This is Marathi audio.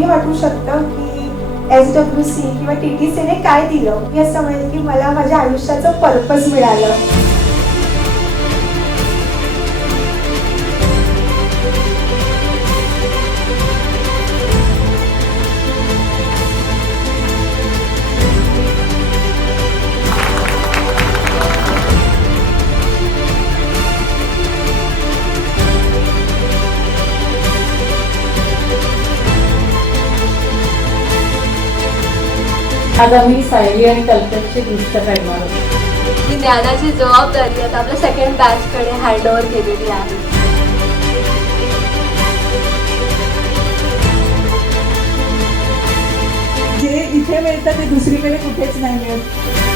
नेहमी वाटू शकतं की SWC किंवा TTCने काय दिलं. मी असं म्हणेल की मला माझ्या आयुष्याचं पर्पज मिळालं. आज आम्ही सायली आणि कल्पकची दृष्ट काढणार आहोत. ही ज्ञानाची जबाबदारी आता आपल्या सेकंड बॅचकडे हँडओव्हर केलेली आहे. जे इथे मिळतं ते दुसरीकडे कुठेच नाही मिळत.